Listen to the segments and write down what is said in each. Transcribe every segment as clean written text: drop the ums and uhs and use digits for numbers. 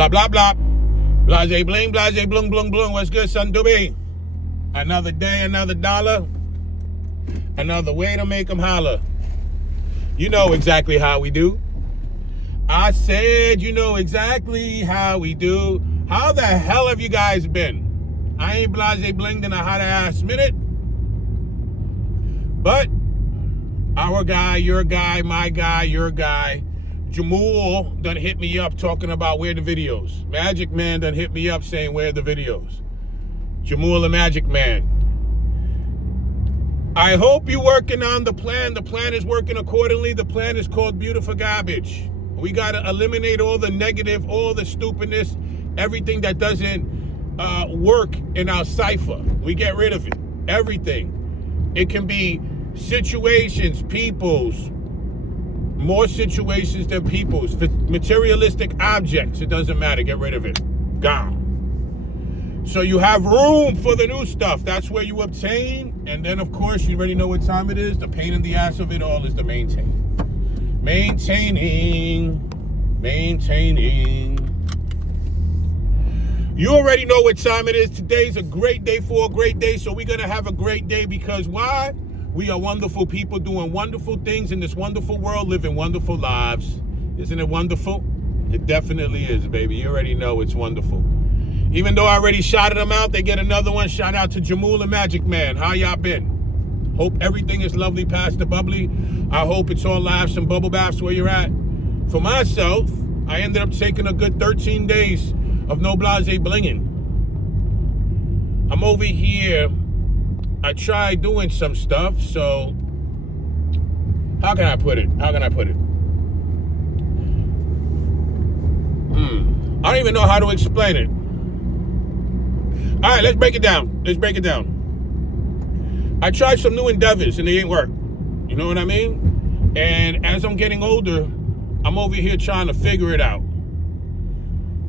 Blah, blah, blah. Blahzay Bling, Blahzay Bling, Bling, Bling. What's good, son? Doobie? Another day, another dollar. Another way to make them holler. You know exactly how we do. I said you know exactly how we do. How the hell have you guys been? I ain't Blahzay Bling in a hot ass minute. But our guy, your guy, my guy, your guy, Jamal done hit me up talking about where the videos. Magic Man done hit me up saying where the videos. Jamal the Magic Man. I hope you're working on the plan. The plan is working accordingly. The plan is called Beautiful Garbage. We got to eliminate all the negative, all the stupidness, everything that doesn't work in our cipher. We get rid of it. Everything. It can be situations, peoples, more situations than peoples, materialistic objects. It doesn't matter. Get rid of it. Gone. So you have room for the new stuff. That's where you obtain. And then, of course, you already know what time it is. The pain in the ass of it all is the maintain. Maintaining. You already know what time it is. Today's a great day for a great day. So we're going to have a great day because why? We are wonderful people doing wonderful things in this wonderful world, living wonderful lives. Isn't it wonderful? It definitely is, baby. You already know it's wonderful. Even though I already shouted them out, they get another one. Shout out to Jamal the Magic Man. How y'all been? Hope everything is lovely past the bubbly. I hope it's all laughs and bubble baths where you're at. For myself, I ended up taking a good 13 days of no Blahzay Blinging. I'm over here. I tried doing some stuff, so how can I put it? I don't even know how to explain it. All right, let's break it down. I tried some new endeavors and they ain't work. You know what I mean? And as I'm getting older, I'm over here trying to figure it out.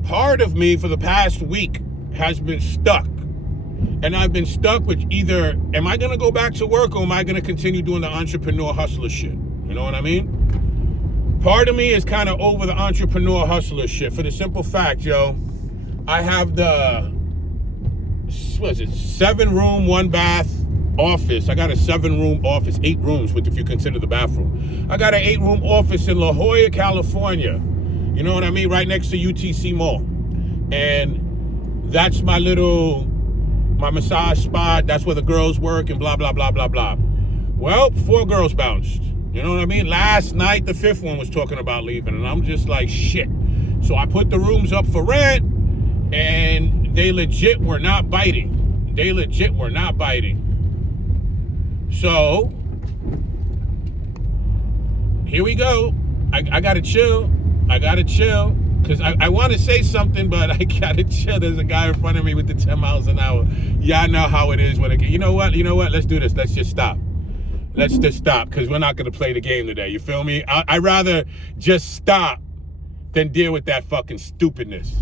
Part of me for the past week has been stuck. And I've been stuck with either, am I going to go back to work or am I going to continue doing the entrepreneur hustler shit? You know what I mean? Part of me is kind of over the entrepreneur hustler shit for the simple fact, yo, I have the, 7-room, 1-bath office. I got a 7-room office, 8 rooms if you consider the bathroom. I got an 8-room office in La Jolla, California. You know what I mean? Right next to UTC Mall. And that's my massage spot. That's where the girls work and blah, blah, blah, blah, blah. Well, 4 girls bounced. You know what I mean? Last night, the 5th one was talking about leaving. And I'm just like, shit. So I put the rooms up for rent. And they legit were not biting. So, here we go. I gotta chill. Because I want to say something, but I gotta chill. There's a guy in front of me with the 10 miles an hour. Y'all know how it is when you know what? Let's do this. Let's just stop. Because we're not gonna play the game today. You feel me? I'd rather just stop than deal with that fucking stupidness.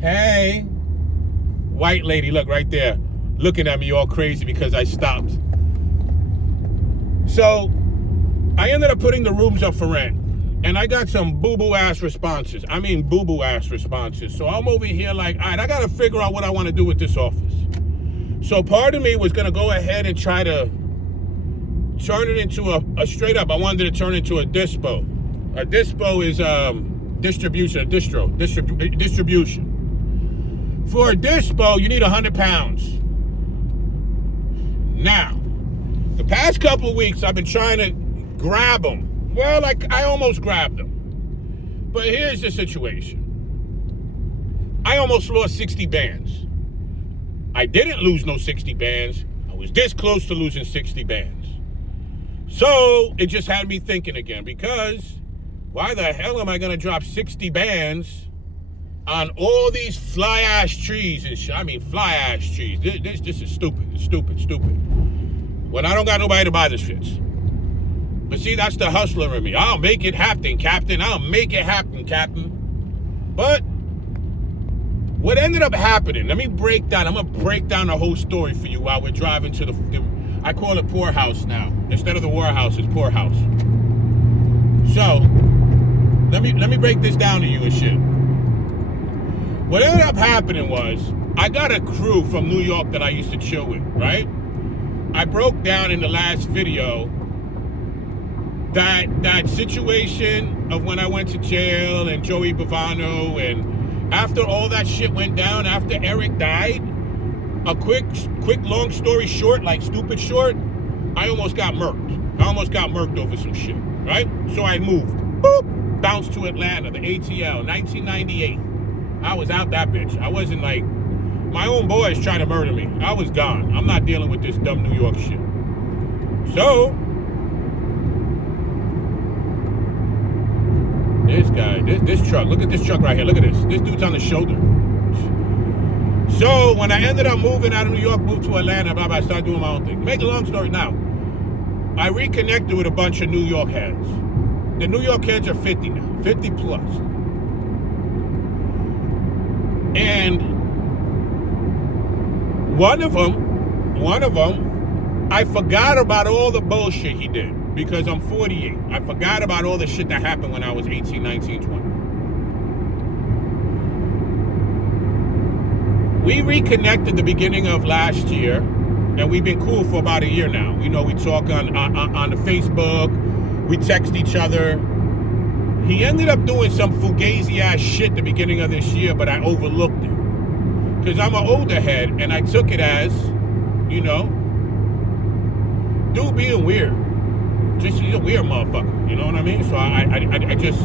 Hey, white lady, look right there, looking at me all crazy because I stopped. So I ended up putting the rooms up for rent. And I got some boo-boo ass responses. So I'm over here like, all right, I got to figure out what I want to do with this office. So part of me was going to go ahead and try to turn it into a straight up. I wanted to turn it into a dispo. A dispo is distribution. For a dispo, you need 100 pounds. Now, the past couple of weeks, I've been trying to grab them. Well, I almost grabbed them. But here's the situation. I almost lost 60 bands. I didn't lose no 60 bands. I was this close to losing 60 bands. So it just had me thinking again, because why the hell am I going to drop 60 bands on all these fly-ash trees and shit? I mean, fly-ash trees. This is stupid. It's stupid. When I don't got nobody to buy this shit. But see, that's the hustler in me. I'll make it happen, Captain. But what ended up happening, I'm going to break down the whole story for you while we're driving to I call it poorhouse now. Instead of the warehouse, it's poorhouse. So, let me break this down to you and shit. What ended up happening was I got a crew from New York that I used to chill with, right? I broke down in the last video that situation of when I went to jail and Joey Bavano, and after all that shit went down, after Eric died, a quick long story short, like stupid short, I almost got murked. I almost got murked over some shit, right? So I moved, boop, bounced to Atlanta, the ATL, 1998. I was out that bitch. I wasn't like, my own boys trying to murder me. I was gone. I'm not dealing with this dumb New York shit. So, this guy, this truck, look at this truck right here. Look at this. This dude's on the shoulder. So, when I ended up moving out of New York, moved to Atlanta, blah, blah, I started doing my own thing. Make a long story now. I reconnected with a bunch of New York heads. The New York heads are 50 now, 50 plus. And one of them, I forgot about all the bullshit he did because I'm 48. I forgot about all the shit that happened when I was 18, 19, 20. We reconnected the beginning of last year, and we've been cool for about a year now. You know, we talk on the Facebook, we text each other. He ended up doing some fugazi ass shit the beginning of this year, but I overlooked it. Because I'm an older head, and I took it as, you know, dude being weird. Just, he's a weird motherfucker, you know what I mean? So I just...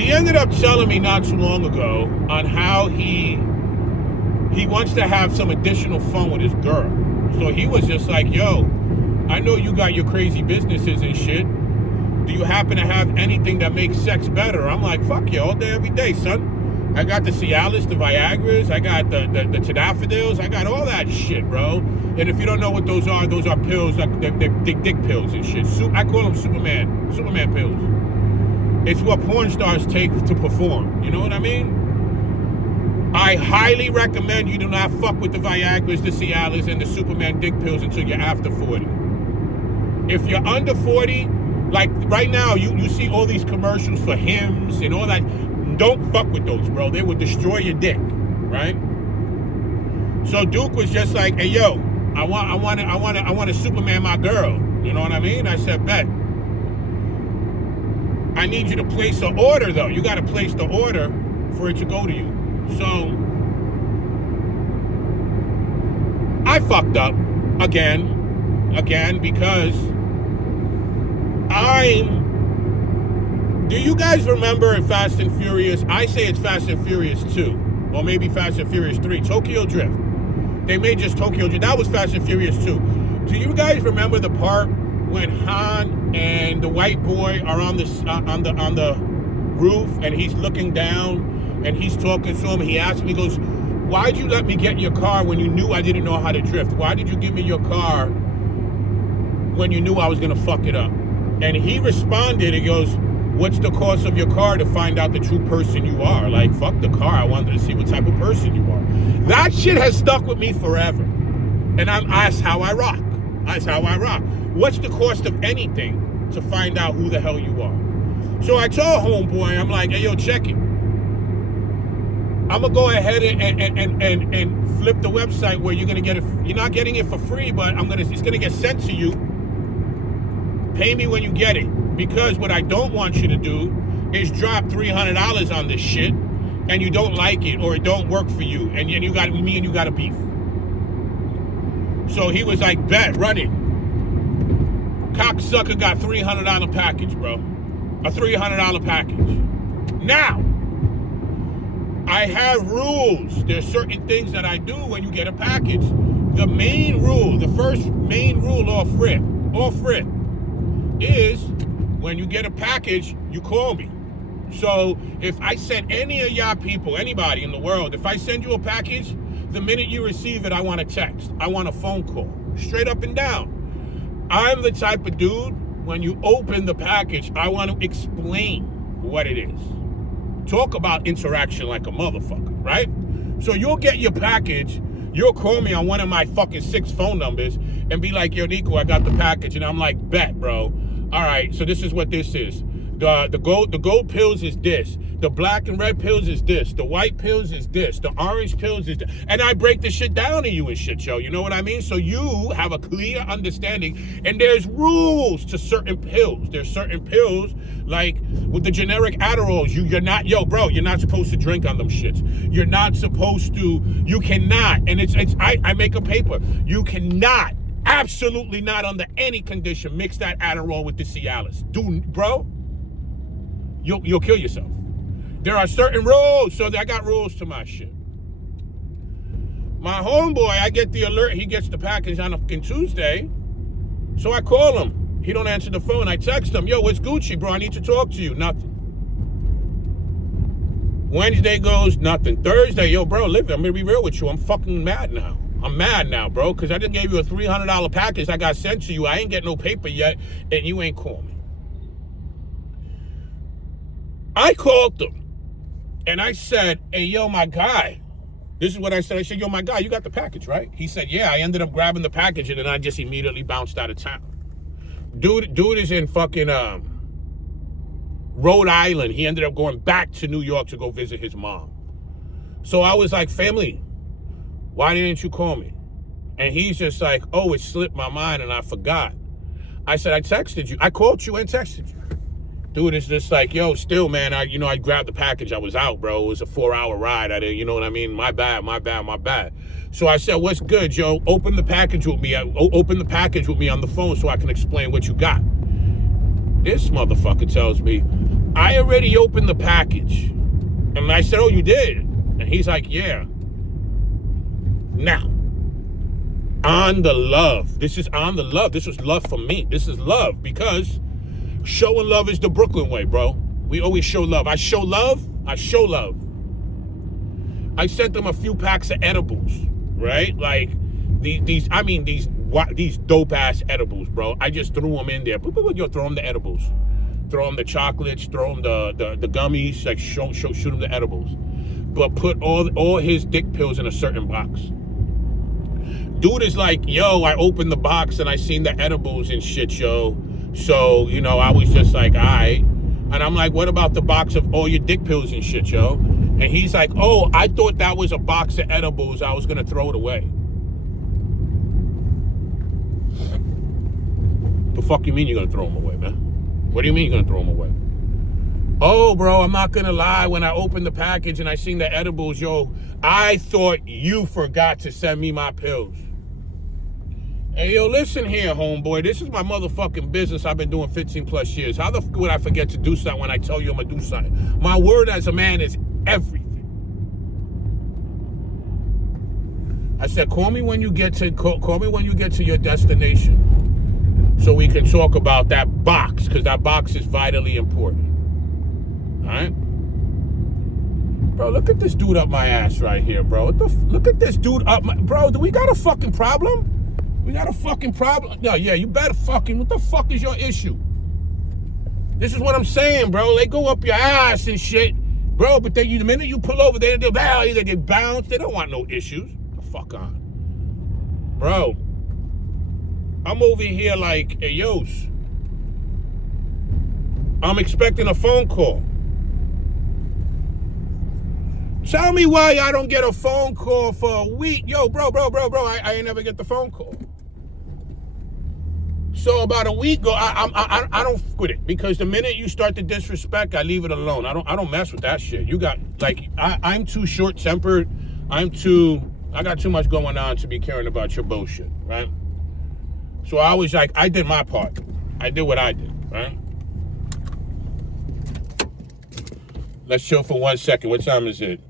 He ended up telling me not too long ago on how he wants to have some additional fun with his girl. So he was just like, yo, I know you got your crazy businesses and shit. Do you happen to have anything that makes sex better? I'm like, fuck yeah, all day, every day, son. I got the Cialis, the Viagras, I got the Tadalafils, I got all that shit, bro. And if you don't know what those are pills, they're dick pills and shit. I call them Superman pills. It's what porn stars take to perform. You know what I mean? I highly recommend you do not fuck with the Viagras, the Cialis, and the Superman dick pills until you're after 40. If you're under 40, like right now, you see all these commercials for Hims and all that. Don't fuck with those, bro. They will destroy your dick, right? So Duke was just like, hey, yo, I want to Superman my girl. You know what I mean? I said, bet. I need you to place an order, though. You got to place the order for it to go to you. So I fucked up again, because do you guys remember in Fast and Furious? I say it's Fast and Furious 2, or maybe Fast and Furious 3, Tokyo Drift. They made just Tokyo Drift. That was Fast and Furious 2. Do you guys remember the part when Han and the white boy are on the roof, and he's looking down and he's talking to him? He asked me, he goes, why'd you let me get in your car when you knew I didn't know how to drift? Why did you give me your car when you knew I was gonna fuck it up? And he responded, he goes, what's the cost of your car to find out the true person you are? Like, fuck the car, I wanted to see what type of person you are. That shit has stuck with me forever. And that's how I rock. That's how I rock. What's the cost of anything to find out who the hell you are? So I told homeboy, I'm like, hey, yo, check it. I'm gonna go ahead and flip the website where you're gonna get it. You're not getting it for free, but it's gonna get sent to you. Pay me when you get it. Because what I don't want you to do is drop $300 on this shit and you don't like it or it don't work for you, and you got a beef. So he was like, bet, run it. Cocksucker got $300 package, bro. A $300 package. Now, I have rules. There's certain things that I do when you get a package. The main rule, the first main rule off rip, is when you get a package, you call me. So if I send any of y'all people, anybody in the world, if I send you a package, the minute you receive it, I want a text. I want a phone call. Straight up and down. I'm the type of dude, when you open the package, I want to explain what it is. Talk about interaction like a motherfucker, right? So you'll get your package, you'll call me on one of my fucking 6 phone numbers and be like, yo, Niko, I got the package. And I'm like, bet, bro. All right, so this is what this is. The gold pills is this. The black and red pills is this. The white pills is this. The orange pills is this. And I break the shit down to you and shit, yo. You know what I mean? So you have a clear understanding. And there's rules to certain pills. There's certain pills, like with the generic Adderalls, you're not, you're not supposed to drink on them shits. You're not supposed to, you cannot. And I make a paper. You cannot, absolutely not under any condition, mix that Adderall with the Cialis. Bro, you'll kill yourself. There are certain rules, so I got rules to my shit. My homeboy, I get the alert, he gets the package on a fucking Tuesday, so I call him. He don't answer the phone. I text him, yo, what's Gucci, bro? I need to talk to you. Nothing. Wednesday goes, nothing. Thursday, yo, bro, I'm gonna be real with you. I'm fucking mad now. I'm mad now, bro, because I just gave you a $300 package I got sent to you. I ain't get no paper yet, and you ain't call me. I called them. And I said, hey, yo, my guy. This is what I said. I said, yo, my guy, you got the package, right? He said, yeah. I ended up grabbing the package, and then I just immediately bounced out of town. Dude is in fucking Rhode Island. He ended up going back to New York to go visit his mom. So I was like, family, why didn't you call me? And he's just like, oh, it slipped my mind, and I forgot. I said, I texted you. I called you and texted you. Dude is just like, yo, still, man, I grabbed the package. I was out, bro. It was a 4-hour ride. You know what I mean? My bad. So I said, what's good, Joe? Open the package with me. Open the package with me on the phone so I can explain what you got. This motherfucker tells me, I already opened the package. And I said, oh, you did? And he's like, yeah. Now, on the love. This is on the love. This was love for me. This is love because showing love is the Brooklyn way, bro. We always show love. I show love. I sent them a few packs of edibles, right? Like these dope ass edibles, bro. I just threw them in there. Yo, throw them the edibles. Throw them the chocolates. Throw them the gummies. Like shoot them the edibles. But put all his dick pills in a certain box. Dude is like, yo, I opened the box and I seen the edibles and shit, yo. So, I was just like, all right. And I'm like, what about the box of all your dick pills and shit, yo? And he's like, oh, I thought that was a box of edibles. I was going to throw it away. The fuck you mean you're going to throw them away, man? What do you mean you're going to throw them away? Oh, bro, I'm not going to lie. When I opened the package and I seen the edibles, yo, I thought you forgot to send me my pills. Hey, yo, listen here, homeboy. This is my motherfucking business I've been doing 15 plus years. How the fuck would I forget to do something when I tell you I'm going to do something? My word as a man is everything. I said, call me when you get to your destination so we can talk about that box, because that box is vitally important. All right? Bro, look at this dude up my ass right here, bro. Look at this dude up my... Bro, do we got a fucking problem? We got a fucking problem. No, yeah, you better fucking... What the fuck is your issue? This is what I'm saying, bro. They go up your ass and shit. Bro, but the minute you pull over, they bounce. They don't want no issues. The fuck on. Bro, I'm over here like, hey, yos. I'm expecting a phone call. Tell me why I don't get a phone call for a week. Yo, bro, I ain't never get the phone call. So about a week ago, I don't f with it, because the minute you start to disrespect, I leave it alone. I don't mess with that shit. You got, like, I'm too short-tempered. I got too much going on to be caring about your bullshit, right? So I was like, I did my part. I did what I did, right? Let's chill for 1 second. What time is it?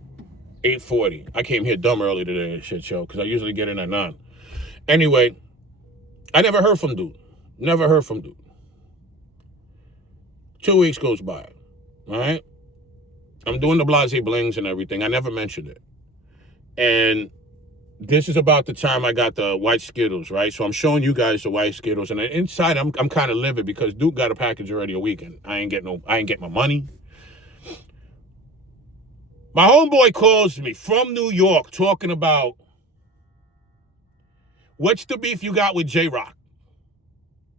8:40. I came here dumb early today and shit, show, because I usually get in at 9. Anyway, I never heard from dude. Never heard from dude. 2 weeks goes by, all right? I'm doing the Blahzay Blings and everything. I never mentioned it. And this is about the time I got the white Skittles, right? So I'm showing you guys the white Skittles, and inside I'm kind of livid because dude got a package already a weekend. I ain't get my money. My homeboy calls me from New York talking about, what's the beef you got with J-Rock?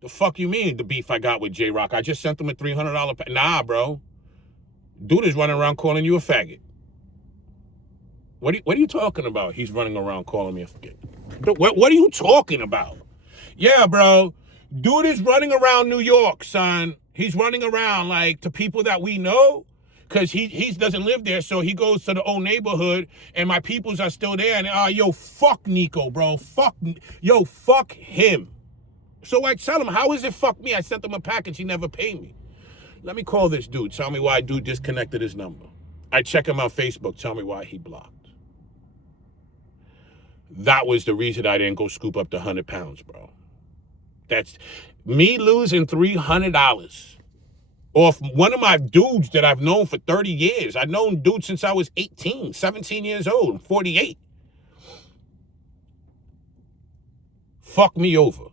The fuck you mean, the beef I got with J-Rock? I just sent him a $300 Nah, bro. Dude is running around calling you a faggot. What are you talking about? He's running around calling me a faggot. What are you talking about? Yeah, bro. Dude is running around New York, son. He's running around like to people that we know, because he doesn't live there, so he goes to the old neighborhood, and my peoples are still there, and yo, fuck Niko, bro. Fuck him. So I tell him, how is it fuck me? I sent him a package, he never paid me. Let me call this dude, tell me why dude disconnected his number. I check him on Facebook, tell me why he blocked. That was the reason I didn't go scoop up the 100 pounds, bro. That's me losing $300 off one of my dudes that I've known for 30 years. I've known dudes since I was 18, 17 years old. I'm 48. Fuck me over.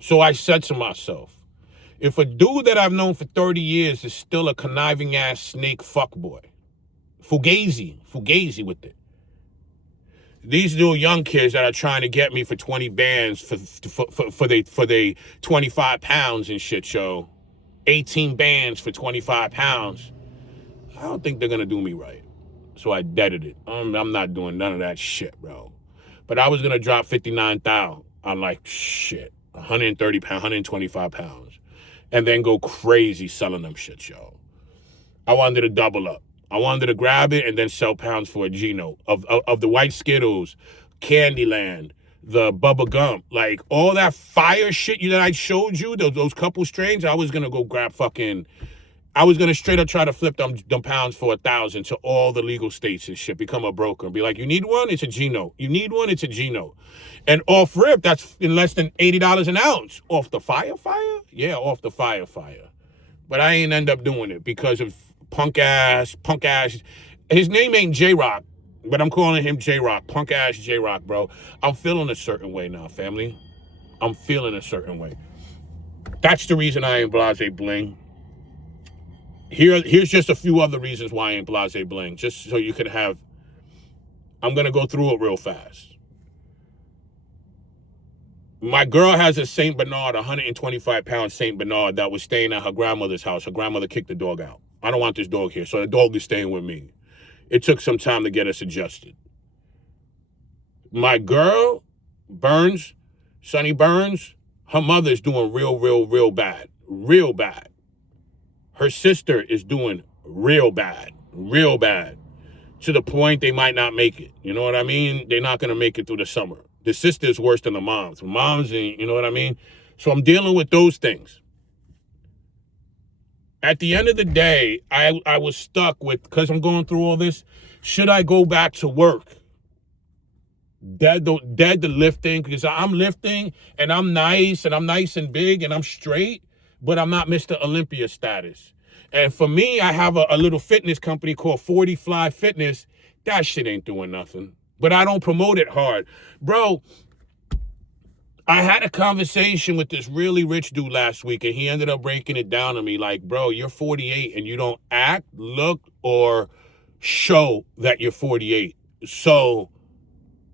So I said to myself, if a dude that I've known for 30 years is still a conniving ass snake fuckboy, fugazi with it. These little young kids that are trying to get me for 20 bands for they 25 pounds and shit, yo. 18 bands for 25 pounds. I don't think they're gonna do me right. So I deaded it. I'm not doing none of that shit, bro. But I was gonna drop 59,000 on like shit, 130 pounds, 125 pounds, and then go crazy selling them shit, yo. I wanted to double up. I wanted to grab it and then sell pounds for a G-note of the white Skittles, Candyland, the Bubba Gump, like all that fire shit that I showed you, those couple strains. I was gonna go grab I was gonna straight up try to flip them pounds for 1,000 to all the legal states and shit. Become a broker and be like, you need one? It's a G-note. You need one? It's a G-note. And off rip, that's in less than $80 an ounce. Off the fire? Yeah, off the fire. But I ain't end up doing it because of punk ass. His name ain't J-Rock, but I'm calling him J-Rock. Punk ass J-Rock, bro. I'm feeling a certain way now, family. I'm feeling a certain way. That's the reason I ain't Blahzay Bling. Here's just a few other reasons why I ain't Blahzay Bling, just so you can have. I'm gonna go through it real fast. My girl has a Saint Bernard, 125-pound Saint Bernard that was staying at her grandmother's house. Her grandmother kicked the dog out. I don't want this dog here, so the dog is staying with me. It took some time to get us adjusted. My girl, Sonny Burns, her mother's doing real bad. Real bad. Her sister is doing real bad. To the point they might not make it. You know what I mean? They're not going to make it through the summer. The sister's worse than the moms. Moms, you know what I mean? So I'm dealing with those things. At the end of the day, I was stuck with, because I'm going through all this, should I go back to work? Dead the lifting, because I'm lifting and I'm nice and big and I'm straight, but I'm not Mr. Olympia status. And for me, I have a little fitness company called 40 Fly Fitness. That shit ain't doing nothing. But I don't promote it hard. Bro, I had a conversation with this really rich dude last week, and he ended up breaking it down to me like, bro, you're 48 and you don't act, look, or show that you're 48. So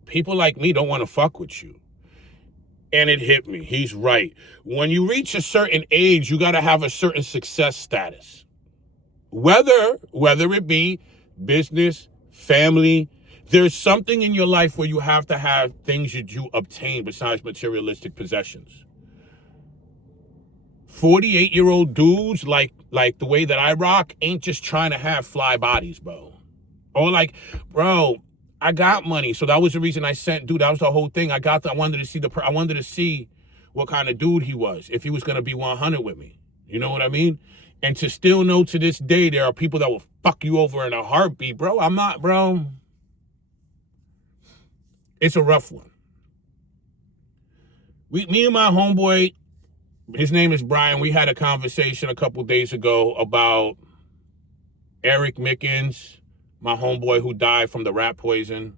people like me don't want to fuck with you. And it hit me. He's right. When you reach a certain age, you got to have a certain success status. Whether it be business, family, there's something in your life where you have to have things that you obtain besides materialistic possessions. 48-year-old dudes like the way that I rock ain't just trying to have fly bodies, bro. Or like, bro, I got money. So that was the reason I sent, dude, that was the whole thing. I wanted to see what kind of dude he was, if he was going to be 100 with me. You know what I mean? And to still know to this day, there are people that will fuck you over in a heartbeat, bro. I'm not, bro. It's a rough one. Me and my homeboy, his name is Brian, we had a conversation a couple days ago about Eric Mickens, my homeboy who died from the rat poison.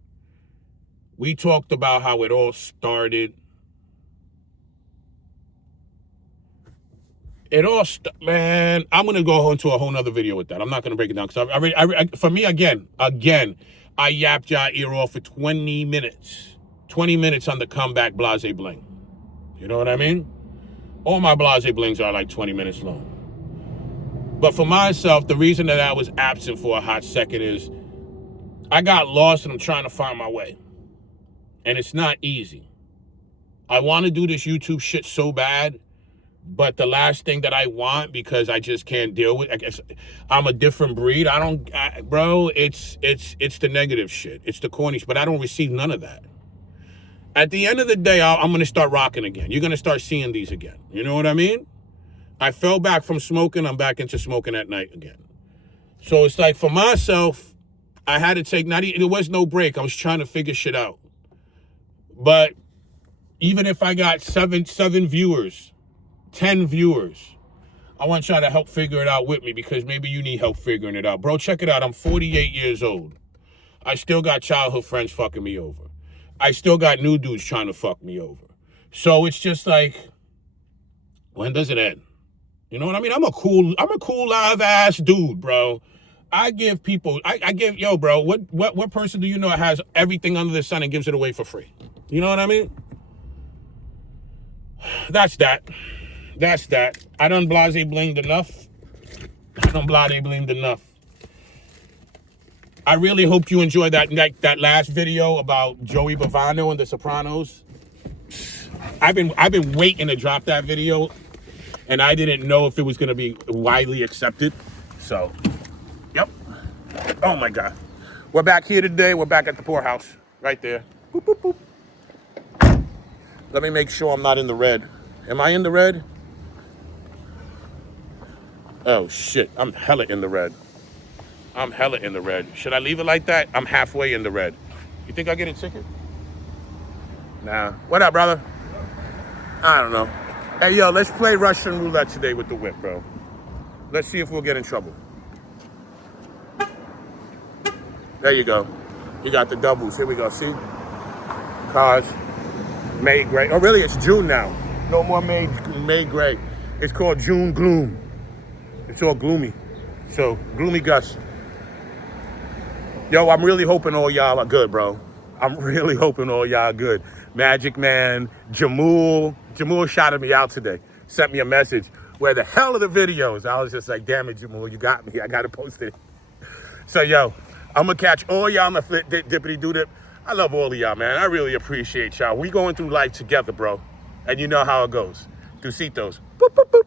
We talked about how it all started. Man, I'm going to go into a whole nother video with that. I'm not going to break it down because for me, again, I yapped y'all ear off for 20 minutes. 20 minutes on the comeback Blahzay Bling. You know what I mean? All my Blahzay Blings are like 20 minutes long. But for myself, the reason that I was absent for a hot second is I got lost and I'm trying to find my way. And it's not easy. I want to do this YouTube shit so bad, but the last thing that I want, because I just can't deal with, I guess I'm a different breed. Bro, it's the negative shit. It's the corny, but I don't receive none of that. At the end of the day, I'm going to start rocking again. You're going to start seeing these again. You know what I mean? I fell back from smoking. I'm back into smoking at night again. So it's like for myself, I had to take, there was no break. I was trying to figure shit out. But even if I got seven viewers, 10 viewers, I want y'all to help figure it out with me, because maybe you need help figuring it out. Bro, check it out. I'm 48 years old. I still got childhood friends fucking me over. I still got new dudes trying to fuck me over. So it's just like, when does it end? You know what I mean? I'm a cool live ass dude, bro. I give people, yo, bro, what person do you know has everything under the sun and gives it away for free? You know what I mean? That's that. I done Blahzay Blinged enough. I really hope you enjoyed that last video about Joey Bavano and The Sopranos. I've been waiting to drop that video, and I didn't know if it was gonna be widely accepted. So, yep. Oh my God. We're back here today. We're back at the poorhouse. Right there. Boop, boop, boop. Let me make sure I'm not in the red. Am I in the red? Oh shit, I'm hella in the red. Should I leave it like that? I'm halfway in the red. You think I get a ticket? Nah. What up, brother? I don't know. Hey, yo, let's play Russian roulette today with the whip, bro. Let's see if we'll get in trouble. There you go. You got the doubles. Here we go. See? Cars. May gray. Oh, really? It's June now. No more May gray. It's called June gloom. It's all gloomy. So, gloomy Gus. Yo, I'm really hoping all y'all are good, bro. I'm really hoping all y'all good. Magic Man, Jamul shouted me out today. Sent me a message. Where the hell are the videos? I was just like, damn it, Jamul, you got me. I got to post it. So, yo, I'm going to catch all y'all in the dippity-doo-dip. I love all of y'all, man. I really appreciate y'all. We going through life together, bro. And you know how it goes. Ducitos. Boop, boop, boop.